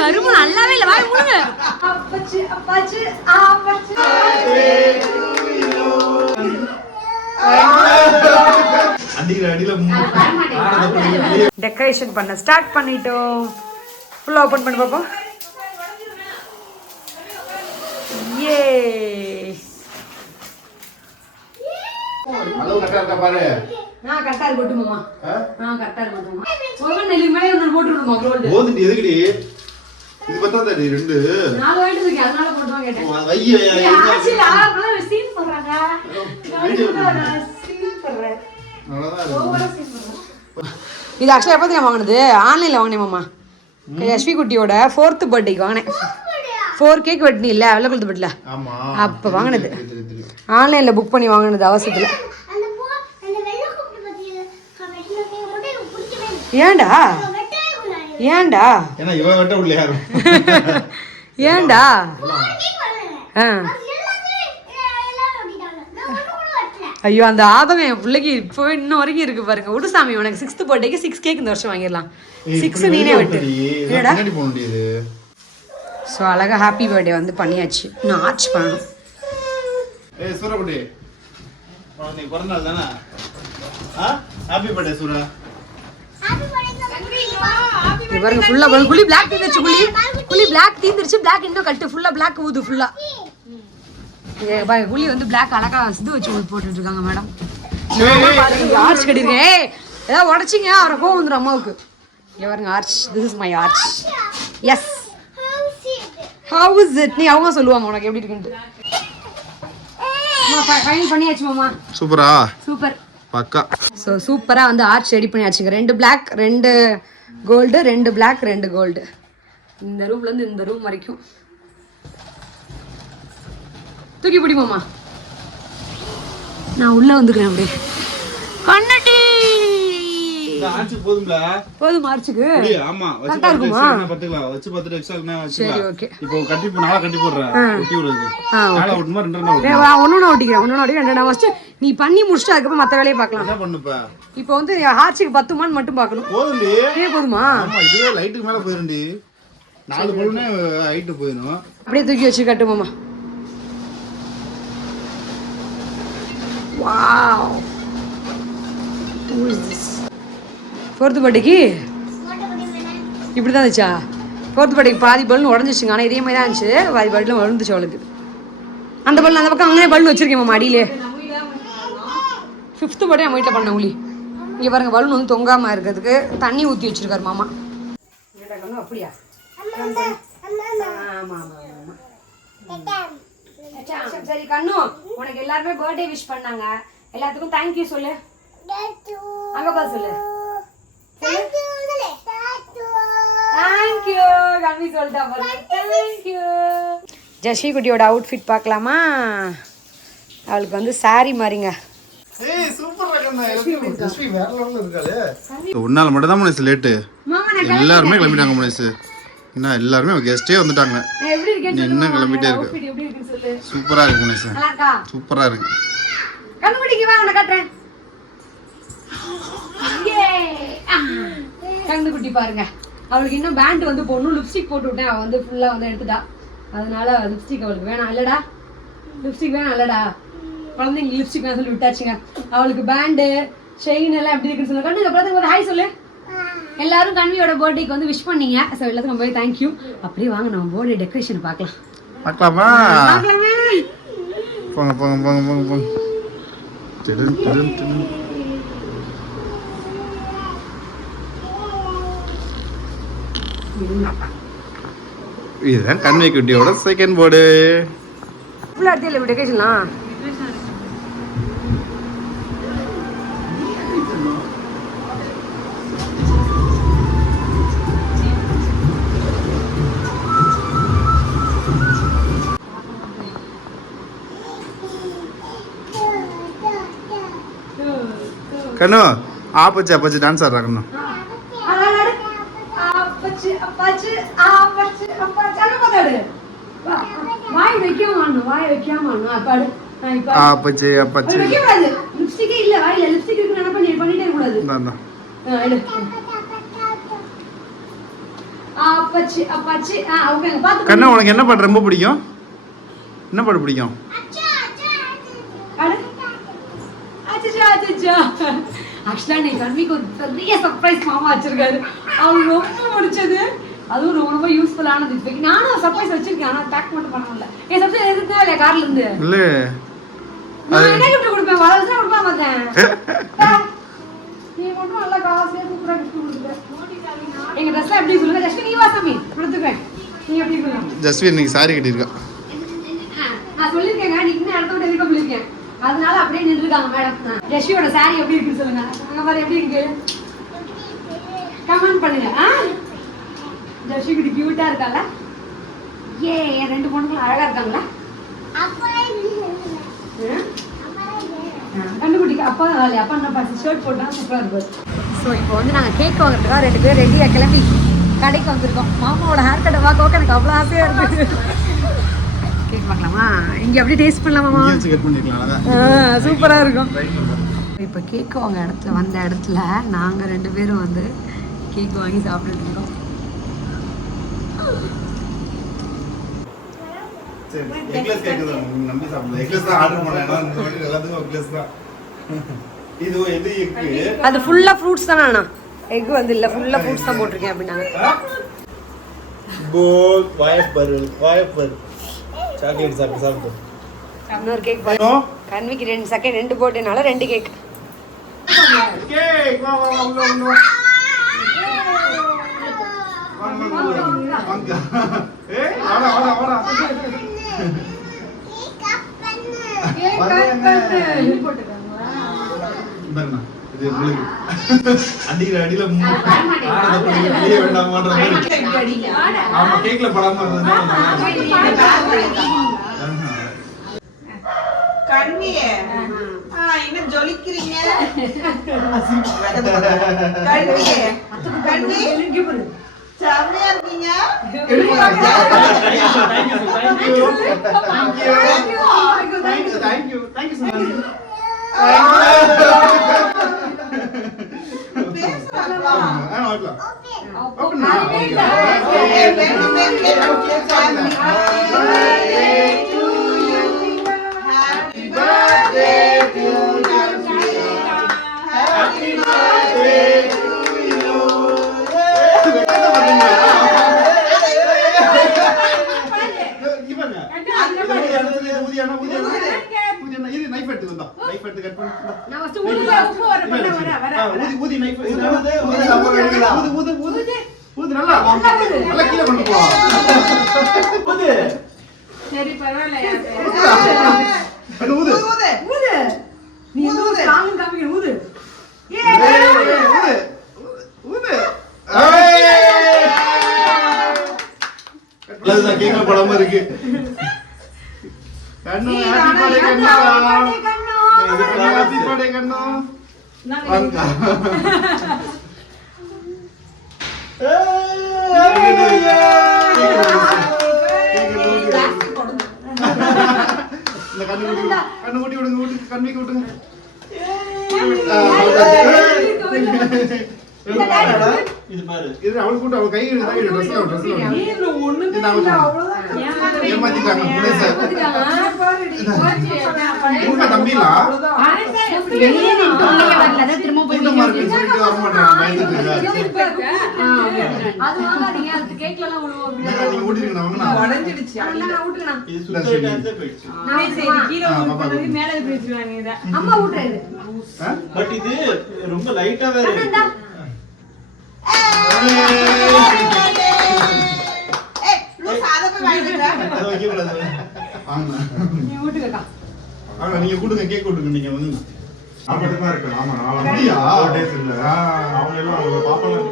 கரும்பு நல்லாவே இல்ல வாய் மூடுங்க. அப்பச்சி அப்பாச்சி ஆப்பச்சி. டெக்கரேஷன் பண்ண ஸ்டார்ட் பண்ணிட்டோம். ஃபுல்லா ஓபன் பண்ணி பாப்போம். ஏ அளவு கரெக்ட்டா இருக்கா பாரு. நான் கரெக்ட்டா இருக்கு மாமா. கரெக்ட்டா இருக்கு மாமா. ஒரு நெல்லி மேல ஒன்னு போட்டு விடுமா கோல்ட். கோல்ட் எதுக்குடி? இது பத்தாதடி ரெண்டு. நாலு வாங்கிட்டு இருக்கேன் அதனால போடுவாங்க கேட்டேன். ஐயா ஆச்சில ஆளலாம் சீன் பண்றாங்க. சீன் பண்றேன். அவ்வளவுதான் இருக்கு. இது ஆக்சுவலா எப்போ தான் வாங்கினது? ஆன்லைன்ல வாங்கினேன் மாமா. யஷ்வி குட்டியோட 4th பர்த்டேக்கு வாங்கினேன். 4 கேக் வெட்டினி இல்ல வெள்ளக்குளத்து பட்டில. ஆமா. அப்ப வாங்கினது. ஆன்லைன்ல புக் பண்ணி வாங்கினது அவசரத்துல. ஏன்டா ஏன்டா ஏன்னா இவ வெட்ட உள்ள யாரும் ஏன்டா ஐயோ அந்த ஆதகம் என் பிள்ளைக்கு இப்போ இன்னும் வரைக்கும் இருக்கு பாருங்க. விடு சாமி உனக்கு 6th பர்த்டேக்கு 6 கேக் இந்த வருஷம் வாங்கிடலாம். 6 நீனே வெட்டு. என்னடா போக முடியாது. ஸோ அழகா ஹாப்பி பர்த்டே வந்து பண்ணியாச்சு. நான் ஆர்ச் பண்ணணும். ஏய் சூரகுட்டி நீ பிறந்த நாள் தானே? ஹாப்பி பர்த்டே சூரா. பாருங்க ஃபுல்லா குளி பிளாக் தீந்துருச்சு. குளி பிளாக் தீந்துருச்சு. பிளாக் இன்னும் கட்டு ஃபுல்லா பிளாக் ஊது ஃபுல்லா. குளி வந்து பிளாக் அழகா இது வச்சு போட்டுட்டு இருக்காங்க மேடம். ஆர்ச் கட்டிருக்கேன். ஏதாவது உடச்சிங்க அவரை கோவம் வந்துடும் அம்மாவுக்கு. இங்க பாருங்க arch. This is my arch. Yes how is it? நீ அவங்க சொல்லுவாங்க உனக்கு எப்படி இருக்குன்னு. ஃபைனல் பண்ணியாச்சு மாமா. சூப்பரா? சூப்பர் பக்கா. ஸோ சூப்பரா வந்து ஆர்ச் ரெடி பண்ணியாச்சுங்க. 2 பிளாக் 2 கோல்டு 2 பிளாக் 2 கோல்டு. இந்த ரூம்ல இருந்து இந்த ரூம் வரைக்கும் தூக்கி பிடி மாமா. நான் உள்ள வந்துக்கிறேன் அப்படியே. கண்ணடி போதும்ல? போதும் ஆர்ச்சுக்கு. ஆமா கரெக்டா இருக்குமா? பாத்துக்கலாம். வச்சு பார்த்துட்டு எக்ஸ்ட்ரா சரி ஓகே. இப்போ கட்டி நாளா கட்டி போடுறேன். ஒட்டி விடுறது. நாளா ஒட்டுமா ரெண்டு நாள் ஒட்டி. ஒண்ணு ஒட்டிக்கிறேன். ஒண்ணு ஒட்டி ரெண்டு ஃபர்ஸ்ட் நீ பண்ணி முடிச்சிட்டு அதுக்கு அப்புறம் மத்த வேலையை பார்க்கலாம். என்ன பண்ணுப்பா? இப்போ வந்து ஆர்ச்சுக்கு 10 மான் மட்டும் பார்க்கணும். போதும்டி. போதுமா? ஆமா இதுவே லைட்டுக்கு மேல போயிரும்டி. 4 பலூனே ஹைட் போயிடும். அப்படியே தூக்கி வச்சு கட்டு மாமா. Wow. Who is this? 4th பர்த்டேக்கு இப்படி தான் இருந்துச்சா? 4th பர்த்டேக்கு பாதி பலூன் உடஞ்சிச்சுங்க. ஆனால் இதே மாதிரி தான் இருந்துச்சு. பாதி பலூன் விழுந்துச்சு அவளுக்கு. அந்த பலூன் அந்த பக்கம் அங்கே பலூன் வச்சிருக்கேன் மாமா அடியிலே. 5th பர்த்டே நம்ம வீட்டில் பண்ண உளி. இங்கே பாருங்க பலூன் வந்து தொங்காமல் இருக்கிறதுக்கு தண்ணி ஊற்றி வச்சிருக்காரு மாமா. அப்படியா? சரி கண்ணு உனக்கு எல்லாருமே பர்த்டே விஷ் பண்ணாங்க. எல்லாத்துக்கும் தேங்க்யூ சொல்லு. அங்க பா சொல்லு. தேங்க்யூ கம்மி சொல்லிட்டா பாருங்க. தேங்க்யூ. ஜெஷி குட்டியோட அவுட்ஃபிட் பார்க்கலாமா? அவளுக்கு வந்து சாரி மாதிரிங்க. ஏய் சூப்பரா கண்ணா. ஜெஸ்வி வேற லெவல்ல இருக்காளே. உன்னால மட்டும் தான் மனசு லேட். எல்லாரும் கிளம்பிட்டாங்க மனசு. என்ன எல்லாரும் கெஸ்டே வந்துட்டாங்க. எப்படி இருக்கேன்னு என்ன கிளம்பிட்டே இருக்கு. எப்படி இருக்குன்னு சொல்லு. சூப்பரா இருக்கு மனசு. நல்லா இருக்கா? சூப்பரா இருக்கு. கண்ணுடிக்கு வா உன்னை காட்டுறேன். கண்ணுக்குட்டி பாருங்க. அவளுக்கு இன்னும் பேண்ட் வந்து போடணும். லிப்ஸ்டிக் போட்டு விட்டேன். அவள் வந்து ஃபுல்லா வந்து எடுத்துட்டா. அதனால லிப்ஸ்டிக் அவளுக்கு வேணாம் இல்லடா. லிப்ஸ்டிக் வேணாம் இல்லடா. குழந்தைங்க லிப்ஸ்டிக் வேணாம் சொல்லி விட்டாச்சுங்க. அவளுக்கு பேண்டு செயின் எல்லாம் எப்படி இருக்குன்னு சொல்லுங்க. கண்ணு அப்புறம் ஒரு ஹாய் சொல்லு. எல்லாரும் கண்வியோட பர்த்டேக்கு வந்து விஷ் பண்ணீங்க. ஸோ எல்லாத்துக்கும் ரொம்ப தேங்க்யூ. அப்படியே வாங்க நம்ம பர்த்டே டெக்கரேஷன் பார்க்கலாம். பார்க்கலாமா? போங்க போங்க போங்க போங்க போங்க. இதுதான் கண்மை குட்டியோட செகண்ட் போர்டு. ஃபுல்லா எடுத்து இல்லை டெக்கரேஷன்லாம். கண்ணு ஆப்பச்சு அப்பச்சு டான்ஸ் ஆடுறா கண்ணு. ஆப்பச்சு அப்பச்சு லிப்ஸ்டிக்கே இல்ல வாயில. லிப்ஸ்டிக் இருக்கு என்ன பண்ணிட்டே இருக்க கூடாது. அப்பாச்சி அப்பாச்சி ஓகே பாத்து கண்ணா உனக்கு என்ன பாட்டு ரொம்ப பிடிக்கும்? என்ன பாட்டு பிடிக்கும்? ஆக்சுவலா நீ கண்மிக்கு ஒரு பெரிய சர்ப்ரைஸ் மாமா வச்சிருக்காரு. அவரு ரொம்ப பிடிச்சது, அதுவும் ரொம்ப யூஸ்ஃபுல்லானது. இப்போதைக்கு நானும் சர்ப்ரைஸ் வச்சிருக்கேன், ஆனா பேக் மட்டும் பண்ணல. என் சர்ப்ரைஸ் எதுக்குதான் இல்லையா கார்ல இருந்து இல்ல நான் என்ன கிஃப்ட் கொடுப்பேன், வளர்ந்து கொடுப்பேன் பார்த்தேன். நீ மட்டும் நல்லா காசுல சூப்பரா கிஃப்ட் கொடுத்துட்ட. எங்க ட்ரெஸ்ல எப்படி சொல்லுங்க ஜஸ்ட் நீ வாசாமி கொடுத்துப்பேன். நீ எப்படி சொல்லுங்க ஜஸ்வி இன்னைக்கு சாரி கட்டியிருக்கா. நான் சொல்லியிருக்கேங்க, நீ இன்னும் இடத்த விட்டு எதுக்கு சொல்லியிருக்கேன், அதனால அப்படியே நின்றுருக்காங்க மேடம். ஜஸ்வியோட சாரி எப்படி இருக்குன்னு சொல்லுங்க. அங்க பாரு எப்படி இருக்கு, கமெண்ட் பண்ணுங்க. ஜஸ்வி கிட்ட கியூட்டா இருக்கால, ஏ என் 2 பொண்ணுங்களும் அழகா இருக்காங்களா? கண்டுபிடிக்க அப்பா வேலையா, அப்பா என்ன பார்த்து ஷர்ட் போட்டா சூப்பரா இருக்கும். ஸோ இப்போ வந்து நாங்கள் கேக் வாங்குறதுக்காக 2 பேர் ரெடியாக கிளம்பி கடைக்கு வந்திருக்கோம். மாமாவோட ஹேர் கட்டை பார்க்க எனக்கு அவ்வளோ ஆசையாக இருக்குது. கேக் பார்க்கலாமா? இங்கே அப்படியே டேஸ்ட் பண்ணலாமா? சூப்பராக இருக்கும். இப்போ கேக் வாங்க வந்த இடத்துல நாங்கள் 2 பேரும் வந்து கேக் வாங்கி சாப்பிட்டுட்டு இருக்கோம். அது ஃபுல்லா ஃப்ரூட்ஸ் தானே அண்ணா, எக் வந்து இல்ல ஃபுல்லா ஃப்ரூட்ஸ் தான் போட்டிருக்கேன் அப்படினாங்க. போல் வாயப்பர் சாக்லேட் சாப்பிட்டு இன்னொரு கேக் பாரு, கன்விக்கு 2 செகண்ட் 2 போட்டேனால 2 கேக். கேக் வா வா வா வா வாங்க. ஏய் வாடா வாடா வாடா. கேக் கட் பண்ணு போட்டுட்டாங்களா? இந்தண்ணா இது உங்களுக்கு அடியில அடியில வெளியே வேண்டாமான்ற மாதிரி. ஆமா கேக்ல படாம கண்ணியே என்ன ஜொலிக்கிறீங்க? கண்ணியே கண்ணி செம்மையா இருக்கீங்க. சரி பரவாயில்ல. நீ ஊது காமி காமி ஊது. கேக்ல படாம இருக்கு. கண்ணு ஹாப்பி பர்த்டே கண்ணு. ஹாப்பி பர்த்டே கண்ணு. வாங்க. இந்த கண்ணு ஊட்டி விடுங்க, கண்ணிக்கு விடுங்க. இது பாரு, இது அவளுக்கு கூட்ட அவ கை ஏமாத்திட்டாங்க. தம்பிலா அம்மா ஊட்டுறது பட் இது ரொம்ப லைட்டாவே இருக்கு. நீங்க கூடுங்க, கேக் கூடுங்க. நீங்க வந்து ஆமாட்டமா இருக்கு. ஆமா அப்படியா டேஸ் இல்ல அவங்க எல்லாம் பாப்பலாம்.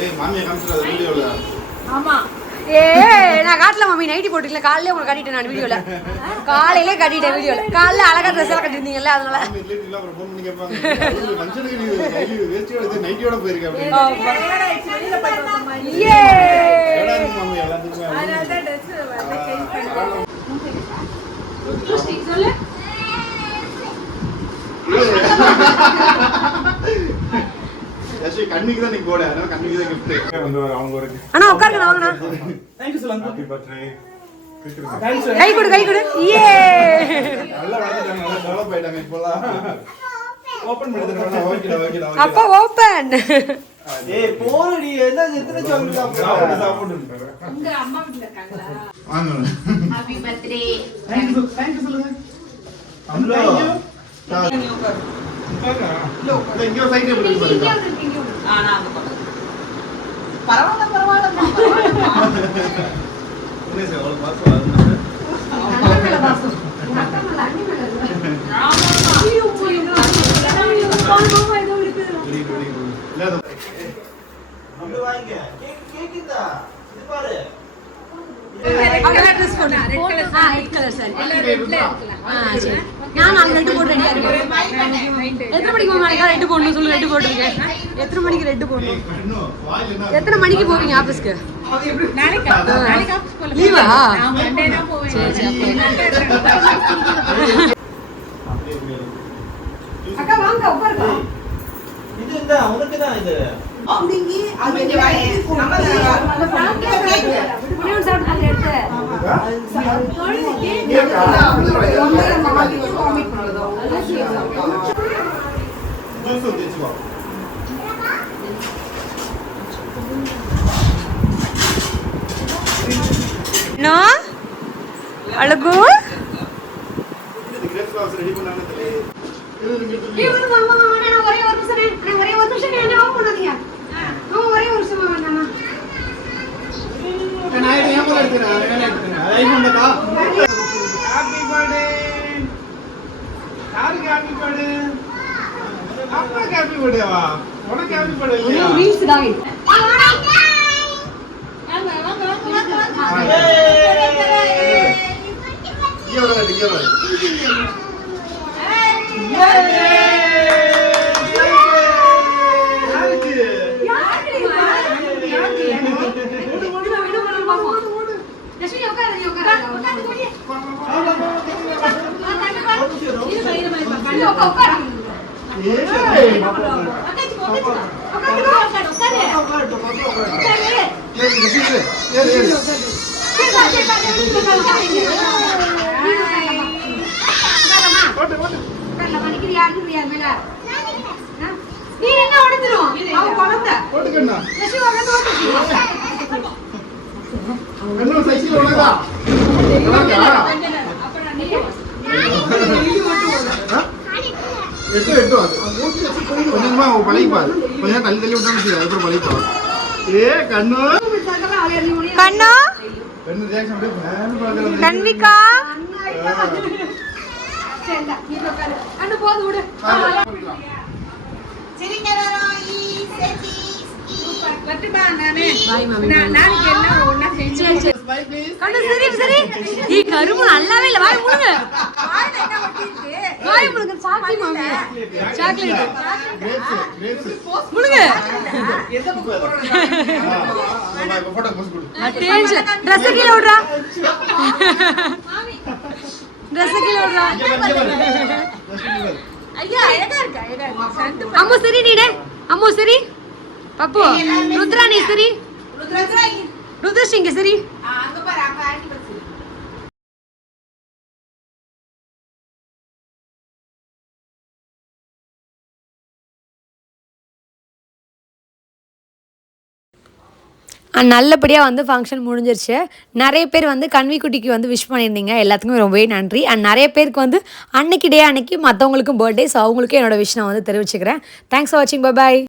ஏய் மாமியா காமிச்சற வீடியோல. ஆமா நான் காட்டல மம்மி, நைட்டி போட்டுக்கல காலையிலே உங்களுக்கு காட்டிட்டேன். நான் வீடியோல காலையிலே காட்டிட்டேன். வீடியோல காலையில அழகா ட்ரெஸ் எல்லாம் கட்டிருந்தீங்கல்ல, அதனால இல்ல அப்புறம் ஃபோன் பண்ணி கேட்பாங்க ஃபங்க்ஷனுக்கு நீ வேஸ்டியோட இது நைட்டியோட போயிருக்க அப்படின்னு. ஏ ஏடா மாமி எல்லாத்துக்கும் அதனால தான் Dress வந்து சேஞ்ச் பண்ணேன். சொல்லு Actually, கண்ணிக்கு தான் நீ போட, அதனால கண்ணிக்கு தான் gift. அவங்க ஒரு அண்ணா உட்காருங்க வாங்கண்ணா. ஹாப்பி பர்த்டே கை கொடு ஏ நல்லா வளர்ந்துட்டாங்க, நல்லா டெவலப் ஆயிட்டாங்க இப்போலாம். ஓபன் பண்ணி தரணும். ஓகேடா. அப்பா ஓபன். ஏய் போறடி என்ன எத்தனை சாப்பிட்டு சாப்பிடு. உங்க அம்மா வீட்ல இருக்காங்களா? வாங்க. Happy birthday. Thank you சொல்லுங்க. அம்லோ நீ உட்காரு. இங்க ஒரு சைடு எப்படி பாருங்க. நான் அங்க போறேன். பரவாயில்ல. என்ன சார் அவ்வளவு பாசம் வருது. அண்ணா மேல வாசம். அக்கா மேல அண்ணி மேல இல்ல. ஐயோ மாமா ஏதோ இருக்கு. இல்ல அது அம்லோ வாங்க கேக் இதா இது பாரு அங்க ட்ரெஸ் போடு. Red colour sorry. சரி. நான் ரெட் போட்டு ரெடியா இருக்கேன். எத்தனை மணிக்கு மாமா எனக்கு ரெட் போடணும் சொல்லு. ரெட் போட்டுருக்கேன். எத்தனை மணிக்கு ரெட் போடணும்? இன்னும் வாயில என்ன எத்தனை மணிக்கு போவீங்க ஆபீஸ்க்கு? நாளைக்கு ஆபீஸ் போல. லீவா? நான் மண்டே தான் போவேன். சரி. அக்கா வாங்க உட்காருங்க. இது இந்த உனக்கு தான் இது அப்படிங்கி அது இங்க வாயே. நம்ம கேக். புளியோட சாப்பிட்டு எடுத்து. ஜூஸ் ஊத்திச்சு வா. நோ அழகு இது கிரேப்ஸ் வாஸ் ரெடி பண்ணானே தெரியல. இவரு மாமா நான் ஒரே ஒரு நிமிஷம் என்ன ஆஃப் பண்ணாதீங்க. ஒரே ஒரு நிமிஷம் வேண்டாமா. நான் ஏன் போல எடுக்கிறேன். ஐபோன் இருக்கா? ஹாப்பி பர்த்டே யாருக்கு ஹாப்பி பர்த்டே அப்பாக்கு ஹாப்பி பர்த்டேவா உனக்கு ஹாப்பி பர்த்டே இல்லையா ரீல்ஸ் தான் இது. இங்க வர. நீ என்ன உடைஞ்சிரும்? அவ குழந்தை. போட்டுக்கண்ணா. யசி உட்காந்து என்ன சைக்கிள் உனக்கா? எட்டு அது கொஞ்சமா பழகிப்பாரு. கொஞ்சம் தள்ளி விட்டான்னு அதுக்கப்புறம் பழகிப்பாரு. கண்ணு கண்ணா கண்ணு ரியாக்ஷன் அப்படியே ஃபேன் பார்க்கறது. கன்விகா அண்ணு போது விடு. சரிங்க ரோய் சேச்சி வரட்டுமா நானே. பாய் மாமி. நாளைக்கு எல்லாம் ஒண்ணா செஞ்சு ஸ்மைல் ப்ளீஸ். கண்ணு சரி நீ கரும்பு நல்லாவே இல்ல. வாய் முழுங்க. வாயில என்ன ஒட்டிருக்கு? வாய் முழுங்க. சாக்லேட் மாமி. Chocolate grapes. முழுங்க. எந்த புக் போறோம்? இப்ப போட்டோ போஸ்ட் கொடு. அட்டென்ஷன். Dress கீழ விடுறா. Dress கீழ விடுறா. ஐயா அழகா இருக்கா? சந்து அம்மு சரி நீடே. அம்மு சரி. பப்பு ருத்ரா நீ சரி. ருத்ரா இங்க சரி. அங்க பாரு அங்க ஆண்டி பஸ். நல்லபடியாக வந்து ஃபங்க்ஷன் முடிஞ்சிருச்சு. நிறைய பேர் வந்து கன்விக்குட்டிக்கு வந்து விஷ் பண்ணியிருந்தீங்க. எல்லாத்துக்குமே ரொம்பவே நன்றி. அண்ட் நிறைய பேருக்கு வந்து அன்னைக்கு மற்றவங்களுக்கும் பர்த்டே. ஸோ அவங்களுக்கும் என்னோட விஷ் நான் வந்து தெரிவிச்சுக்கிறேன். தேங்க்ஸ் ஃபார் வாட்சிங். Bye bye.